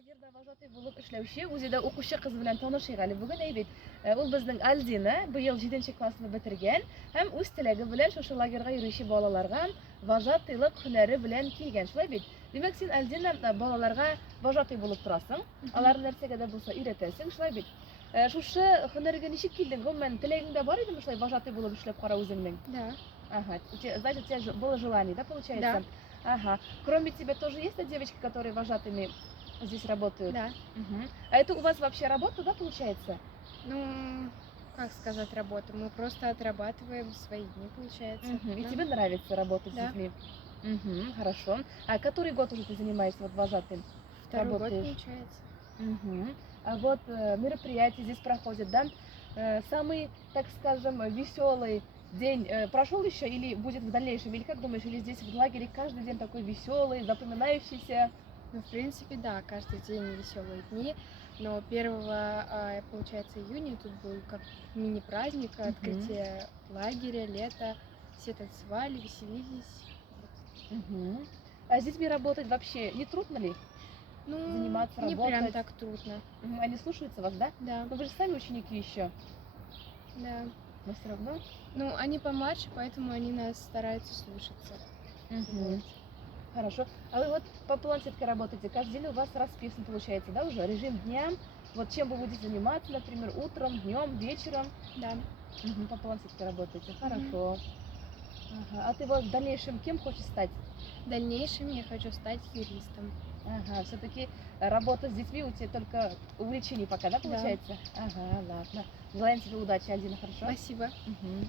лагерьда вожатый булып эшләүче, үзе дә укучы кыз белән танышыйк әле бүген әйбит. Ул безнең Альдина, быел 7нче классны бетергән һәм үз теләге белән шушы лагерьга йөрүче балаларга вожатыйлык һөнәре белән килгән. Шулай бит? Димәк, син Альдина балаларга вожатый булып торасың. Аларны нәрсәгә дә булса өйрәтәсең, шулай бит? Шушы һөнәргә ничек килдең? Гомумән теләгеңдә бар идеме шулай вожатый булып эшләп кара үзеңнең? Да. Ага, значит, у тебя было желание, да, получается? Да. Ага. Кроме тебя тоже есть девочки, которые вожатыми здесь работают? Да. Угу. А это у вас вообще работа, да, получается? Ну, как сказать работа? Мы просто отрабатываем свои дни, получается. Угу. И Да. тебе нравится работать с Да. детьми? Угу, хорошо. А который год уже ты занимаешься вот вожатым? Второй год, Работаешь? получается. Угу. А вот мероприятия здесь проходят, да? Самый, так скажем, веселый день прошел еще или будет в дальнейшем? Или как думаешь, или здесь в лагере каждый день такой веселый, запоминающийся? Ну, в принципе, да, каждый день веселые дни. Но 1, получается, июня тут был как мини-праздник, открытие лагеря, лето. Все танцевали, веселились. Вот. Угу. А с детьми работать вообще не трудно ли? Ну, Заниматься, не прям работать? так трудно. Они слушаются вас, да? Да, Но вы же сами ученики еще, да. но все равно. Ну, они помладше, поэтому они нас стараются слушаться. Угу. Вот. Хорошо. А вы вот по планшетке работаете, каждый день у вас расписан, получается, да, уже режим дня? Вот чем вы будете заниматься, например, утром, днем, вечером? Да. Угу. По планшетке работаете, хорошо. Ага. А ты вот в дальнейшем кем хочешь стать? В дальнейшем я хочу стать юристом. Ага, все-таки работа с детьми у тебя только увлечение пока, да, получается? Ага, ладно. Желаем тебе удачи, Альдина, хорошо? Спасибо. Угу.